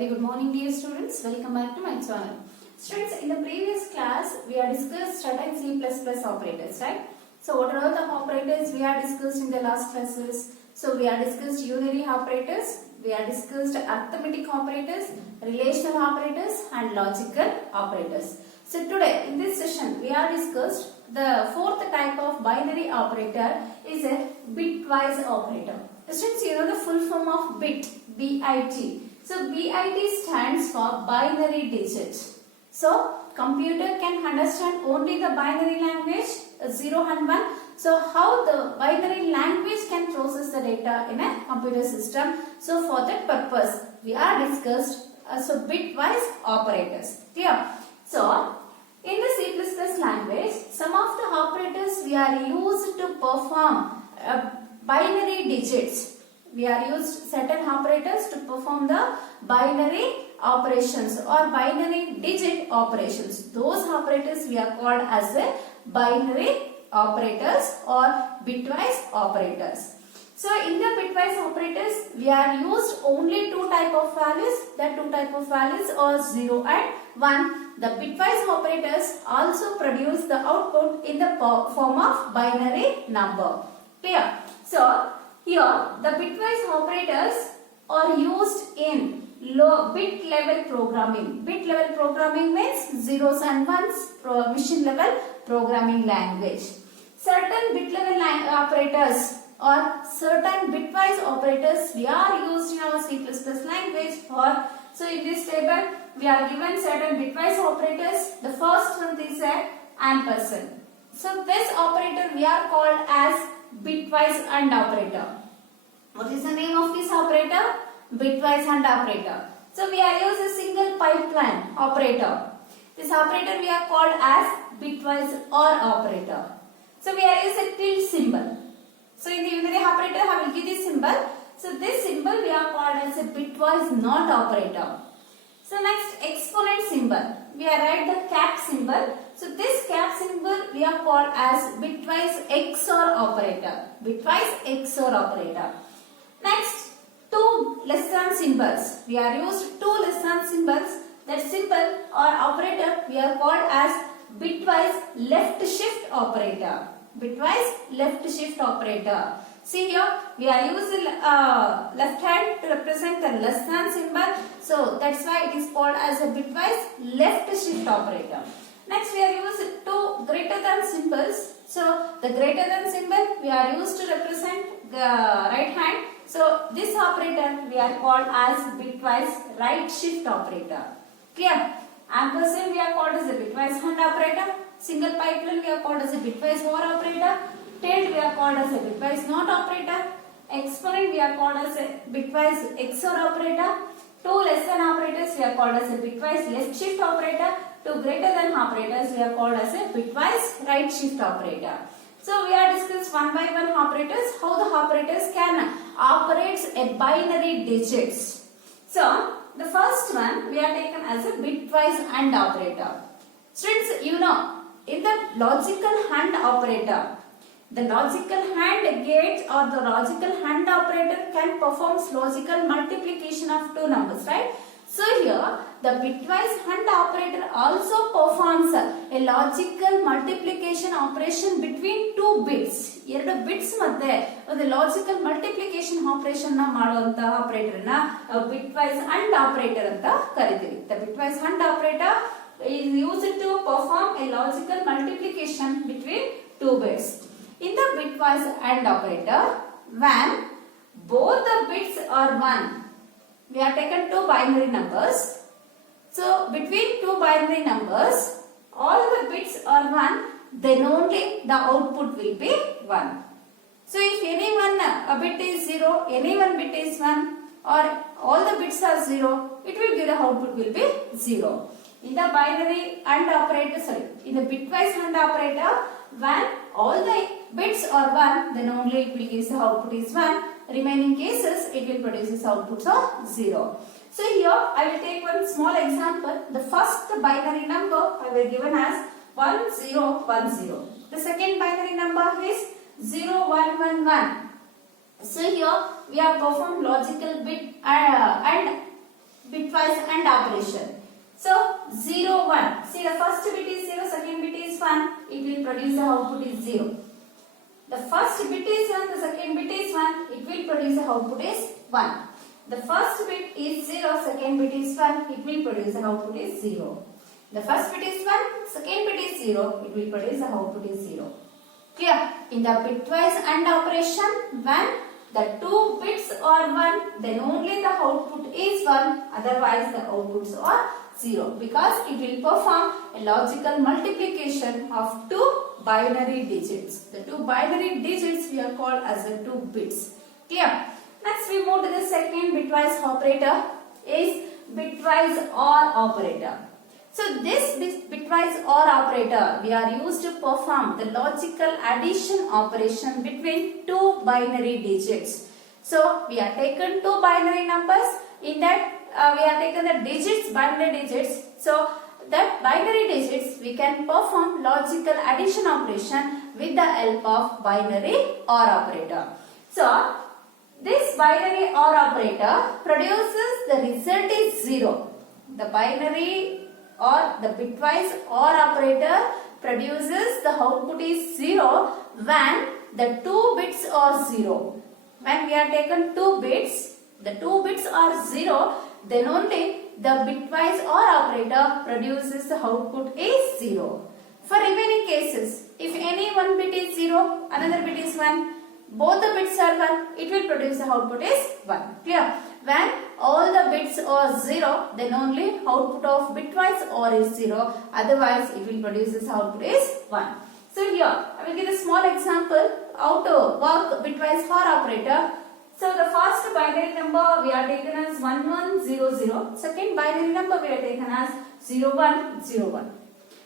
Very good morning dear students. Welcome back to my channel. Students, in the previous class we have discussed certain C++ operators, right? So what are all the operators we have discussed in the last classes? So we have discussed unary operators, we have discussed arithmetic operators, relational operators and logical operators. So today in this session we have discussed the fourth type of binary operator is a bitwise operator. Students, you know the full form of bit, BIT. So BIT stands for binary digits. So computer can understand only the binary language 0 and 1. So how the binary language can process the data in a computer system? So for that purpose we are discussed bitwise operators. Clear? So in the C++ language, some of the operators we are used to perform binary digits. We are used certain operators to perform the binary operations or binary digit operations. Those operators we are called as the binary operators or bitwise operators. So in the bitwise operators we are used only two type of values. The two type of values are 0 and 1. The bitwise operators also produce the output in the form of binary number. Clear? So here the bitwise operators are used in low bit level programming. Bit level programming means zeros and ones, machine level programming language. Certain bit level operators or certain bitwise operators we are used in our C++ language for. So in this table we are given certain bitwise operators. The first one is a ampersand. So this operator we are called as bitwise AND operator. What is the name of this operator? Bitwise AND operator. So we are using a single pipeline operator. This operator we are called as bitwise OR operator. So we are using a tilde symbol. So in the unary operator I will give this symbol. So this symbol we are called as a bitwise NOT operator. So next exponent symbol. We are write the cap symbol. So this cap symbol we are called as bitwise XOR operator. Bitwise XOR operator. Next, two less than symbols. We are used two less than symbols. That symbol or operator we are called as bitwise left shift operator. Bitwise left shift operator. See here, we are using left hand to represent the less than symbol. So that's why it is called as a bitwise left shift operator. Next, we are using two greater than symbols. So the greater than symbol we are used to represent the right hand. So this operator we are called as bitwise right shift operator. Clear? Ampersand we are called as a bitwise AND operator. Single pipeline we are called as a bitwise OR operator. Tilde we are called as a bitwise NOT operator. Exponent we are called as a bitwise XOR operator. Two less than operators we are called as a bitwise left shift operator. Two greater than operators we are called as a bitwise right shift operator. So we are discussed one by one operators, how the operators can operate a binary digits. So the first one we are taken as a bitwise AND operator. Students, you know in the logical AND operator, the logical AND gate or the logical AND operator can perform logical multiplication of two numbers, right? So here the bitwise AND operator also performs a logical multiplication operation between two bits. ಎರಡು bits ಮಧ್ಯೆ ಒಂದು logical multiplication operation ಮಾಡುವಂತ operator ನ bitwise AND operator ಅಂತ ಕರೀತೀವಿ. The bitwise AND operator is used to perform a logical multiplication between two bits. In the bitwise AND operator, when both the bits are 1, we have taken two binary numbers. So between two binary numbers, all the bits are 1, then only the output will be 1. So if any one bit is 0, any one bit is 1 or all the bits are 0, it will give the output will be 0. In the binary AND operator, in the bitwise AND operator, when all the bits are 1, then only it will give the output is 1. Remaining cases, it will produce its outputs of 0. So here, I will take one small example. The first binary number I will given as 1010. The second binary number is 0111. So here, we have performed logical bit and bitwise AND operation. So 0, 1. See, the first bit is 0, second bit is 1. It will produce the output is 0. The first bit is 1, the second bit is 1. It will produce the output is 1. The first bit is 0, second bit is 1. It will produce the output is 0. The first bit is 1, second bit is 0. It will produce the output is 0. Clear? In the bitwise AND operation, when the two bits are 1, then only the output is 1. Otherwise, the outputs are 0, because it will perform a logical multiplication of two binary digits. The two binary digits we are called as the two bits. Clear? Next we move to the second bitwise operator is bitwise OR operator. So this bitwise OR operator we are used to perform the logical addition operation between two binary digits. So we are taken two binary numbers. In that we are taken the digits, binary digits. So that binary digits we can perform logical addition operation with the help of binary OR operator. So this binary OR operator produces the result is 0. The binary or the bitwise OR operator produces the output is 0 when the two bits are 0. When we are taken two bits, the two bits are 0, then only the bitwise OR operator produces the output is 0. For remaining cases, if any one bit is 0, another bit is 1, both the bits are 1, it will produce the output is 1. Clear? When all the bits are 0, then only output of bitwise OR is 0. Otherwise, it will produce this output is 1. So here, I will give a small example how to work bitwise OR operator. So the first binary number we are taken as 1100. Second binary number we are taken as 0101.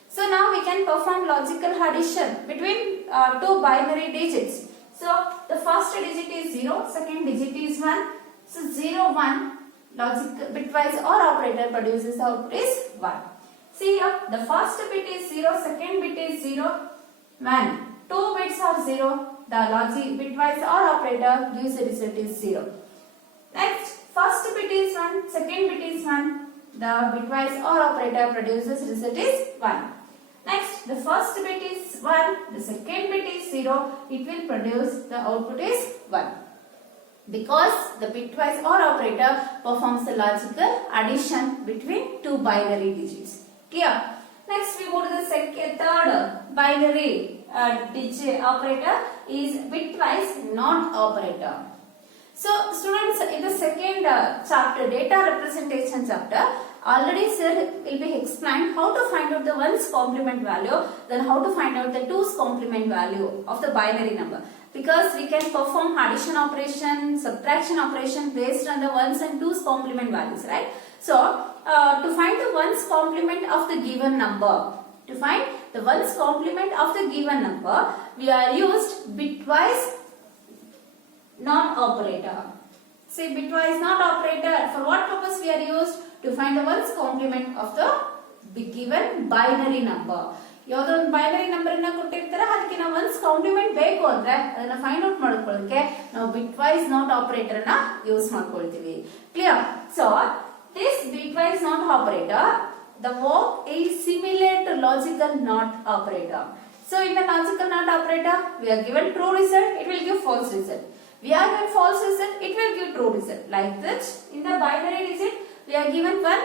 So now we can perform logical addition between two binary digits. So the first digit is 0, second digit is 1. So 0, 1, logical bitwise OR operator produces the output is 1. See here, the first bit is 0, second bit is 0. When two bits are 0, the logic bitwise OR operator gives the result is 0. Next, first bit is 1, second bit is 1. The bitwise OR operator produces result is 1. Next, the first bit is 1, the second bit is 0. It will produce the output is 1. Because the bitwise OR operator performs the logical addition between two binary digits. Clear? Next, we go to the third binary digit operator is bitwise NOT operator. So, students, in the second chapter, data representation chapter, already sir will be explained how to find out the ones complement value, then how to find out the twos complement value of the binary number. Because we can perform addition operation, subtraction operation based on the ones and twos complement values, right? So, to find the ones complement of the given number, to find the ones complement of the given number, we are used bitwise NOT operator. See, bitwise NOT operator, for what purpose we are used? To find the ones complement of the given binary number. ಯಾವುದೋ ಒಂದು binary number ಅನ್ನ ಕೊಟ್ಟಿರ್ತಾರೆ, ಅದಕ್ಕೆ ನಾವು once compliment ಬೇಕು ಅಂದ್ರೆ ಅದನ್ನ find out ಮಾಡ್ಕೊಳ್ಳೋಕೆ ನಾವು bitwise NOT ಆಪರೇಟರ್ ನ ಯೂಸ್ ಮಾಡ್ಕೊಳ್ತೀವಿ. Clear? So this bitwise NOT operator, the work is similar to logical NOT operator. So in the logical NOT operator, we are given true result, it will give false result. We are given false result, it will give true result. Like this, in the binary digit, we are given 1,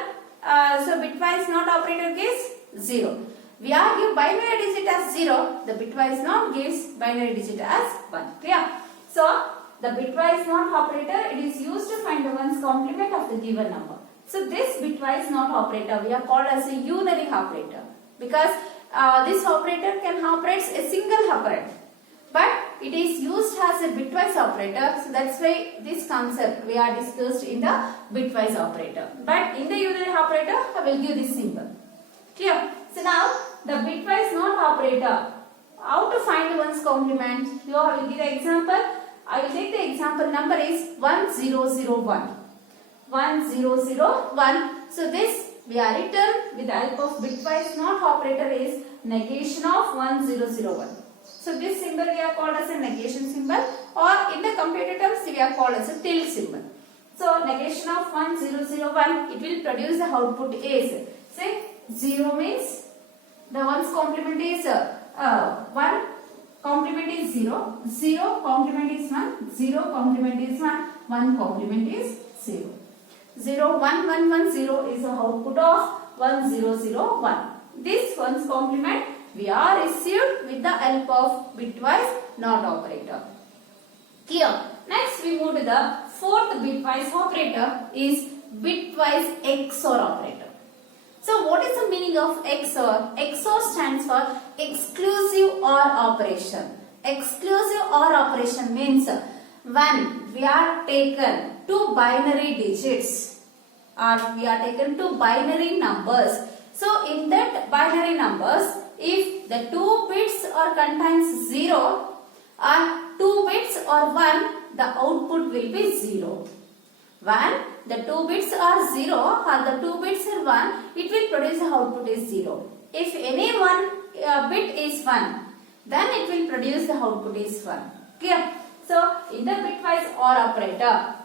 so bitwise NOT operator gives 0. We are given binary digit as 0, the bitwise NOT gives binary digit as 1. Clear? So, the bitwise NOT operator, it is used to find the ones complement of the given number. So, this bitwise NOT operator, we are called as a unary operator. Because this operator can operate a single operand. But it is used as a bitwise operator. So, that's why this concept we are discussed in the bitwise operator. But in the unary operator, I will give this symbol. Clear? So, now, the bitwise NOT operator, how to find the ones complement? Here I will give the example. I will take the example number is 1001. 1001. So this we are written with the help of bitwise NOT operator is negation of 1001. So this symbol we are called as a negation symbol, or in the computer terms we are called as a tilde symbol. So negation of 1, 0, 0, 1, it will produce the output is, say 0 means the 1's complement is 1 complement is 0, 0 complement is 1, 0 complement is 1, 1 complement is 0. 0, 1, 1, 1, 0 is the output of 1, 0, 0, 1. This 1's complement we are received with the help of bitwise NOT operator. Clear? Next we move to the fourth bitwise operator is bitwise XOR operator. So what is the meaning of XOR? XOR stands for exclusive OR operation. Exclusive OR operation means when we are taken two binary digits or we are taken two binary numbers. So in that binary numbers, if the two bits or contains 0 or 2 bits or 1, the output will be 0. When the 2 bits are 0 or the 2 bits are 1, it will produce the output is 0. If any one bit is 1, then it will produce the output is 1. Clear? So in the bitwise OR operator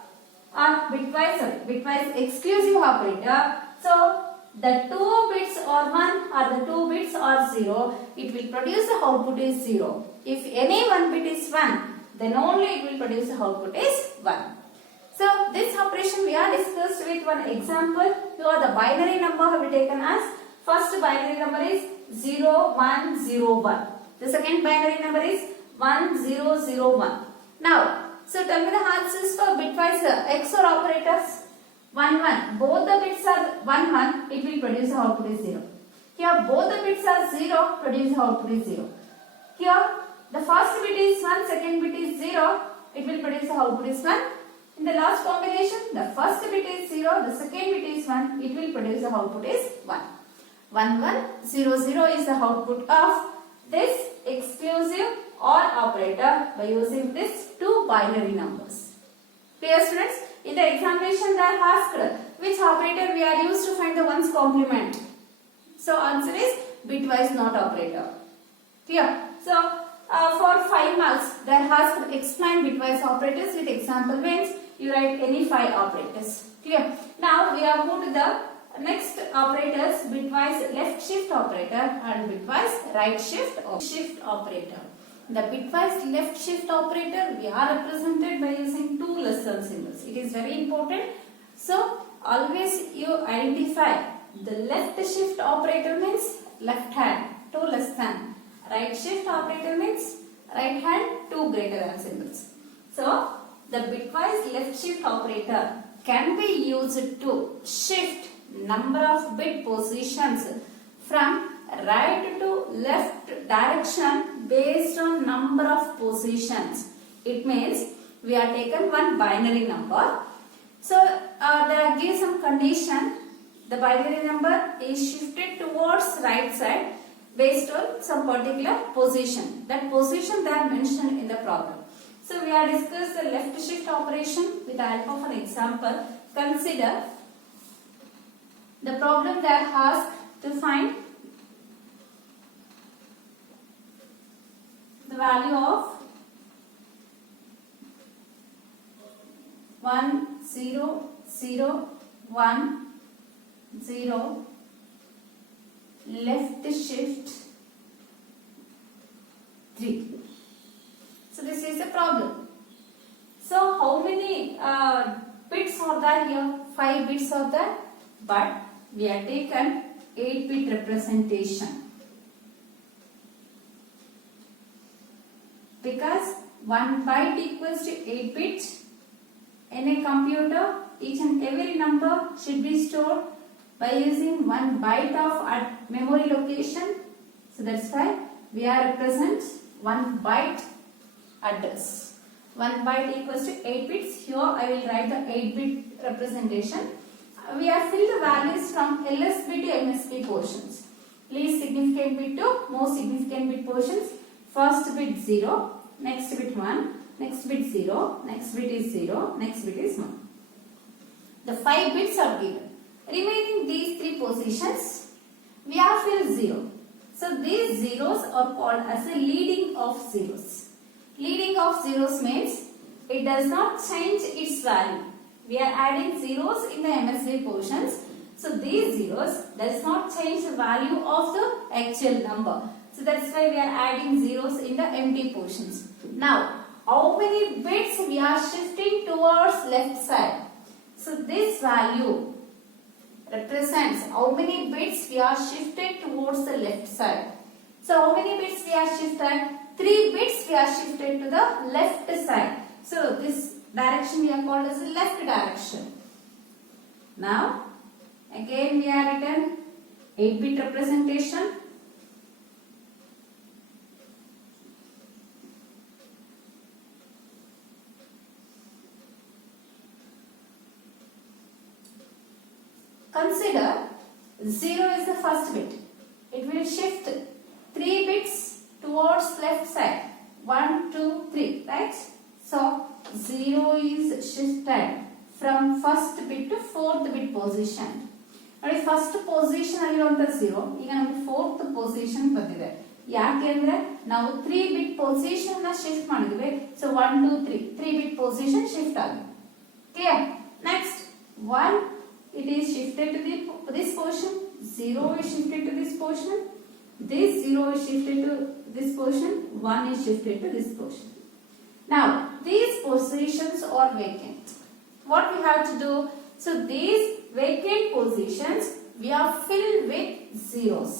or bitwise exclusive operator, so the 2 bits are 1 or the 2 bits are 0, it will produce the output is 0. If any one bit is 1, then only it will produce the output is 1. So this operation we are discussed with one example. Here the binary number have been taken as first binary number is 0, 1, 0, 1. The second binary number is 1, 0, 0, 1. Now, so tell me the answers for bitwise XOR operators. 1, 1. Both the bits are 1, 1. It will produce the output is 0. Here both the bits are 0. Produce the output is 0. Here the first bit is 1. Second bit is 0. It will produce the output is 1. In the last combination, the first bit is 0. The second bit is 1. It will produce the output is 1. 1, 1, 0, 0 is the output of this exclusive OR operator by using these two binary numbers. Clear, students? In the examination they are asked which operator we are used to find the 1's complement. So answer is bitwise NOT operator. Clear? So for 5 marks they are asked to explain bitwise operators with example means you write any 5 operators. Clear? Now we have moved to the next operators, bitwise left shift operator and bitwise right shift operator. The bitwise left shift operator we are represented by using two less than symbols. It is very important. So always you identify the left shift operator means left hand, 2 less than. Right shift operator means right hand, 2 greater than symbols. So the bitwise left shift operator can be used to shift number of bit positions from right to left direction based on number of positions. It means we are taken one binary number. So there gives some condition. The binary number is shifted towards right side based on some particular position. That position they are mentioned in the problem. So we are discussed the left shift operation with the help of an example. Consider the problem they are asked to find the value of 1, 0, 0, 1, 0, left shift 3. So this is the problem. So how many bits are there here? 5 bits are there, but we have taken 8-bit representation. Because 1 byte equals to 8 bits. In a computer, each and every number should be stored by using 1 byte of memory location. So that's why we are represent 1 byte address. 1 byte equals to 8 bits. Here I will write the 8-bit representation. We have filled the values from LSB to MSB portions. Least significant bit to most significant bit portions. First bit 0, next bit 1, next bit 0, next bit is 0, next bit is 1. The 5 bits are given. Remaining these 3 positions, we have filled 0. So these zeros are called as a leading of zeros. Leading of zeros means it does not change its value. we are adding zeros in the MSB portions. So these zeros does not change the value of the actual number. So that's why we are adding zeros in the empty portions. Now, how many bits we are shifting towards left side? So this value represents how many bits we are shifted towards the left side. So how many bits we are shifted? 3 bits we are shifted to the left side. So this direction we are called as the left direction. Now again we are written 8-bit representation. Consider 0 is the first bit. It will shift 3 bits towards left side. 1, 2, 3, right? So 0 is shifted from first bit to fourth bit position. Now first position ಅಲ್ಲಿ ಇರುವಂತ 0 ಈಗ ನಮಗೆ fourth position ಬಂದಿದೆ. ಯಾಕೆಂದ್ರೆ ನಾವು 3 bit position ನ shift ಮಾಡಿದ್ವಿ. So 1 2 3 3 bit position shift ಆಗಿದೆ. Clear? Next 1 it is shifted to this portion. 0 is shifted to this portion. This 0 is shifted to this portion. 1 is shifted to this portion. Now these positions are vacant. What we have to do? So these vacant positions we are filled with zeros.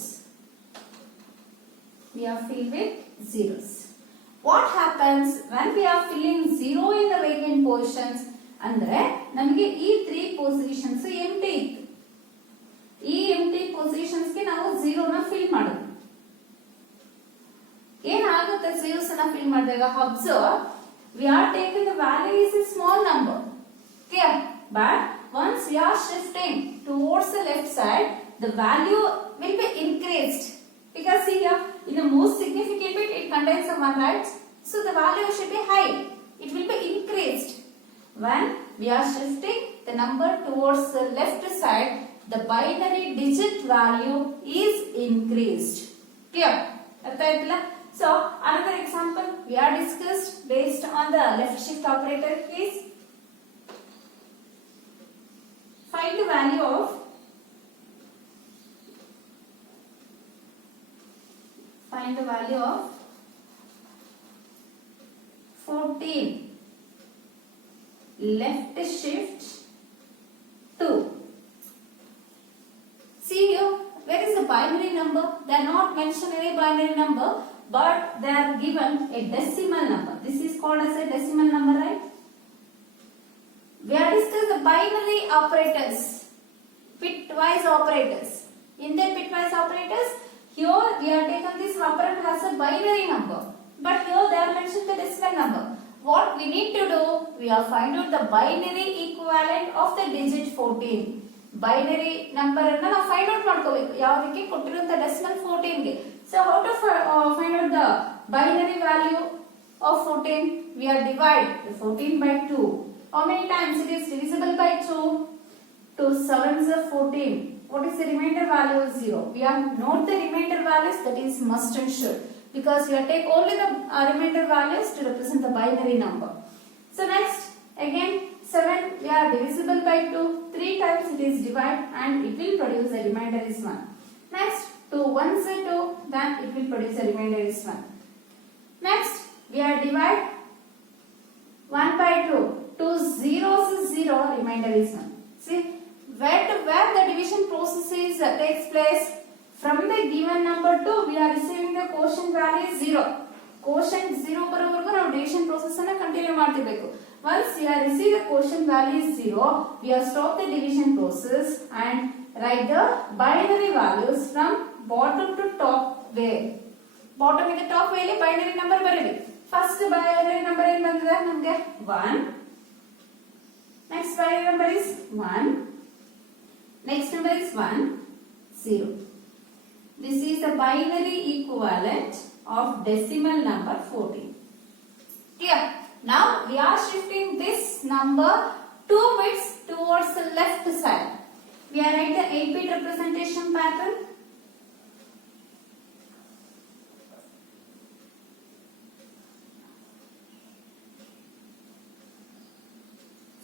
We are filled with zeros. What happens when we are filling 0 in the vacant portions? ಅಂದ್ರೆ ನಮಗೆ ಈ 3 positions empty ಇತ್ತು. ಈ empty positions ಗೆ ನಾವು 0 ನ fill ಮಾಡೋದು. ಏನಾಗುತ್ತೆ zeros ನ fill ಮಾಡಿದಾಗ? Observe, we are taking the value is a small number. Clear? But once we are shifting towards the left side, the value will be increased. Because see here, in the most significant bit, it contains a 1, right? So the value should be high. It will be increased. When we are shifting the number towards the left side, the binary digit value is increased. Clear? So another example we are discussed based on the left shift operator is find the value of find the value of 14 left shift 2. See here, where is the binary number? They are not mentioned any binary number, but they are given a decimal number. This is called as a decimal number, right? We are discussing the binary operators, bitwise operators. In the bitwise operators, here we are taken this operand has a binary number, but here they are mentioned the decimal number. What we need to do, we are find out the binary equivalent of the digit 14. Binary number ಅನ್ನು ನಾವು find out ಮಾಡ್ಕೋಬೇಕು. ಯಾವುದಕ್ಕೆ ಕೊಟ್ಟಿರುವಂತ decimal 14 ಗೆ. So how to find out the binary value of 14? We are divide 14 by 2. How many times it is divisible by 2? 2 7s are 14. What is the remainder value? 0. We are note the remainder values, that is must and should, because we are take only the remainder values to represent the binary number. So next again 7 we are divisible by 2. 3 times it is divide and it will produce the remainder is 1. Next 2 1s are 2, then it will produce the remainder is 1. Next we are divide 1 by 2. 2 zeros is 0, remainder is 1. See where the division process is takes place? From the given number 2 we are receiving the quotient value is 0. Quotient 0 ಬರೋವರೆಗೂ ನಾವು division process ಅನ್ನು continue ಮಾಡ್ತಿರಬೇಕು. Once we are receive the quotient value is 0, we are stop the division process and write the binary values from bottom to top way. Bottom ಇಂದ top way ಅಲ್ಲಿ binary number ಬರೀರಿ. First binary number ಏನು ಬಂದಿದೆ ನಮಗೆ 1. Next binary number is 1. Next number is 1 0. This is the binary equivalent of decimal number 14. Clear? Now we are shifting this number 2 bits towards the left side. We are write the 8-bit representation pattern.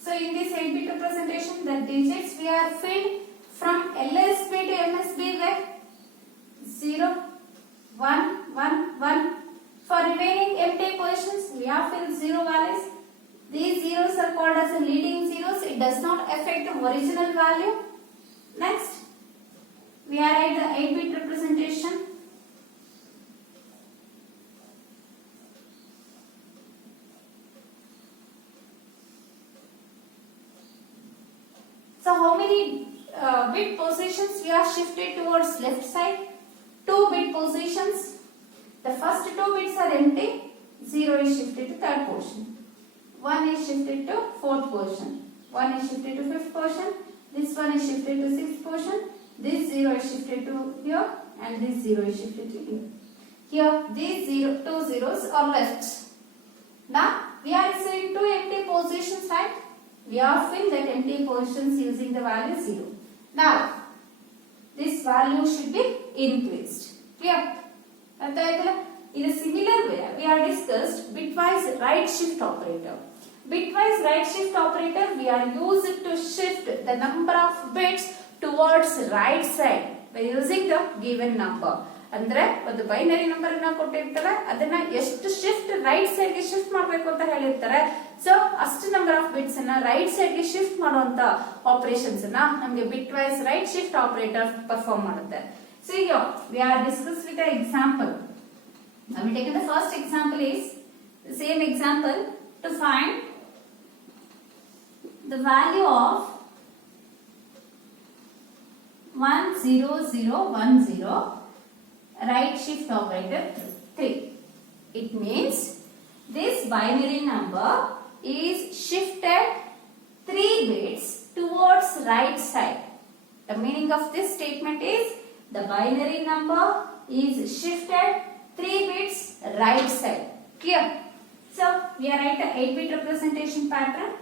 So in this 8-bit the digits we are filled from LSB to MSB were 0, 1, 1, 1. For remaining empty positions, we have filled 0 values. These zeros are called as the leading zeros. It does not affect the original value. Next, we are at the 8-bit representation. So how many bit positions we are shifted towards left side? 2 bit positions. The first 2 bits are empty. 0 is shifted to third position. 1 is shifted to fourth position. 1 is shifted to fifth position. This one is shifted to sixth position. This 0 is shifted to here and this 0 is shifted to here. Here these 2 zeros are left. Now we are receiving 2 empty positions, right? We are filling that empty positions using the value 0. Now this value should be increased. Clear? In a similar way, we are discussed bitwise right shift operator. Bitwise right shift operator we are used to shift the number of bits towards right side by using the given number. ಅಂದ್ರೆ ಒಂದು binary number ಅನ್ನು ಕೊಟ್ಟಿರ್ತಾರೆ, ಅದನ್ನ ಎಷ್ಟು shift right side ಗೆ shift ಮಾಡಬೇಕು ಅಂತ ಹೇಳಿರ್ತಾರೆ. ಸೊ ಅಷ್ಟು ನಂಬರ್ ಆಫ್ ಬಿಟ್ಸ್ ಅನ್ನ ರೈಟ್ ಸೈಡ್ ಗೆ ಶಿಫ್ಟ್ ಮಾಡುವಂತ ಆಪರೇಷನ್ಸ್ ಅನ್ನ ನಮಗೆ bitwise right shift operator perform ಮಾಡುತ್ತೆ. So here we are discussed with an example. Now we take the first example is the same example to find the value of 10010 right shift operator 3. It means this binary number is shifted 3 bits towards right side. The meaning of this statement is the binary number is shifted 3 bits right side. Clear? So we are at the 8-bit representation pattern.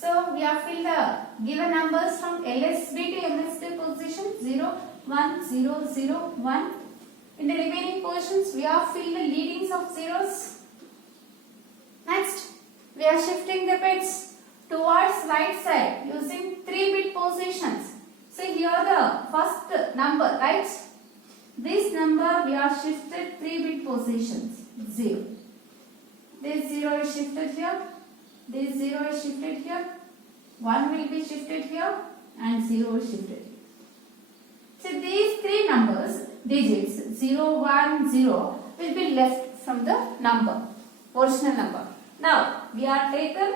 So we have filled the given numbers from LSB to MSB position 0, 1, 0, 0, 1. In the remaining positions, we have filled the leadings of zeros. Next, we are shifting the bits towards right side using 3-bit positions. So here the first number, right? This number we are shifted 3-bit positions 0. This 0 is shifted here. This 0 is shifted here. 1 will be shifted here and 0 is shifted here. So these 3 numbers, digits 0, 1, 0 will be left from the number, original number. Now we are taken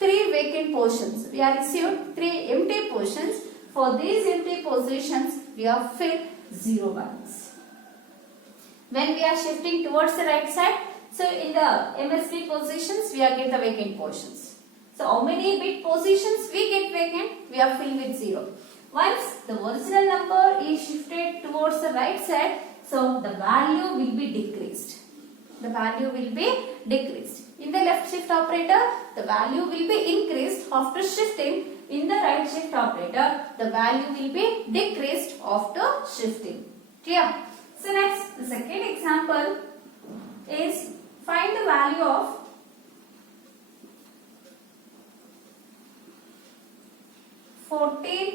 3 vacant positions. We are received 3 empty positions. For these empty positions, we have filled 0 values. When we are shifting towards the right side, so in the MSB positions, we are get the vacant positions. So how many bit positions we get vacant? We are filled with 0. Once the original number is shifted towards the right side, so the value will be decreased. The value will be decreased. In the left shift operator, the value will be increased after shifting. In the right shift operator, the value will be decreased after shifting. Clear? So next, the second example is find the value of 14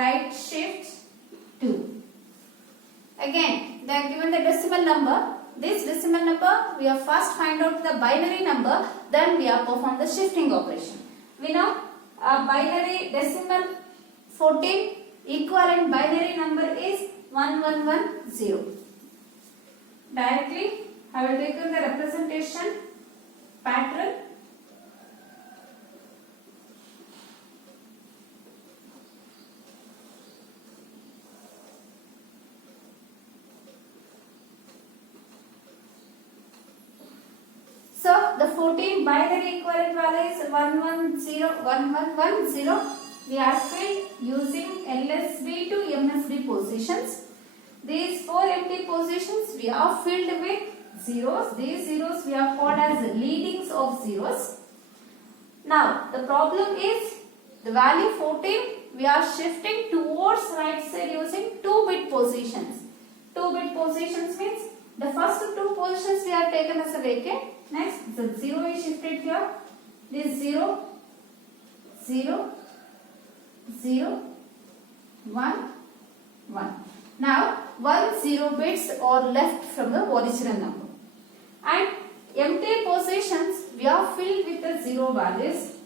right shift 2. Again, they are given the decimal number. This decimal number, we have first find out the binary number, then we have perform the shifting operation. We know a binary decimal 14 equivalent binary number is 1110. Directly, I will take the representation pattern. So the 14 binary equivalent value is 1110. We are filled using LSB to MSB positions. These 4 empty positions we are filled with zeros. These zeros we are called as leadings of zeros. Now the problem is the value 14 we are shifting towards right side using 2-bit positions. 2-bit positions means the first 2 positions we are taken as a vacant. Next, the 0 is shifted here. This 0, 0, 0, 1, 1. Now, 1 0 bits are left from the original number. And empty positions we are filled with the 0 values.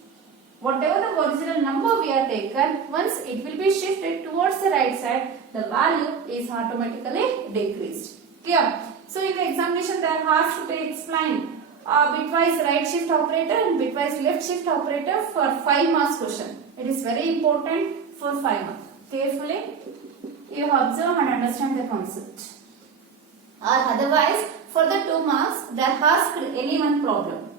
Whatever the original number we are taken, once it will be shifted towards the right side, the value is automatically decreased. Clear? So in the examination they are asked to explain bitwise right shift operator and bitwise left shift operator for 5 marks question. It is very important for 5 marks. Carefully you observe and understand the concept. Or otherwise for the 2 marks they are asked any one problem.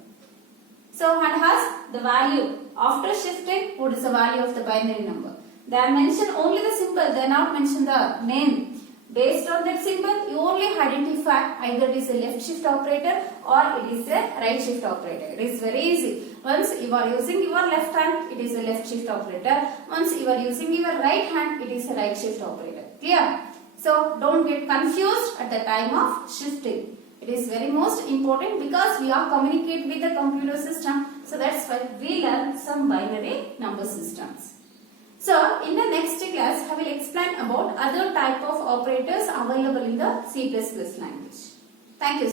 So and ask the value after shifting, what is the value of the binary number. They are mentioned only the symbol, they are not mentioned the name. Based on that symbol, you only identify either it is a left shift operator or it is a right shift operator. It is very easy. Once you are using your left hand, it is a left shift operator. Once you are using your right hand, it is a right shift operator. Clear? So don't get confused at the time of shifting. It is very most important because we are communicate with the computer system. So that's why we learn some binary number systems. So in the next class, I will explain about other type of operators available in the C++ language. Thank you.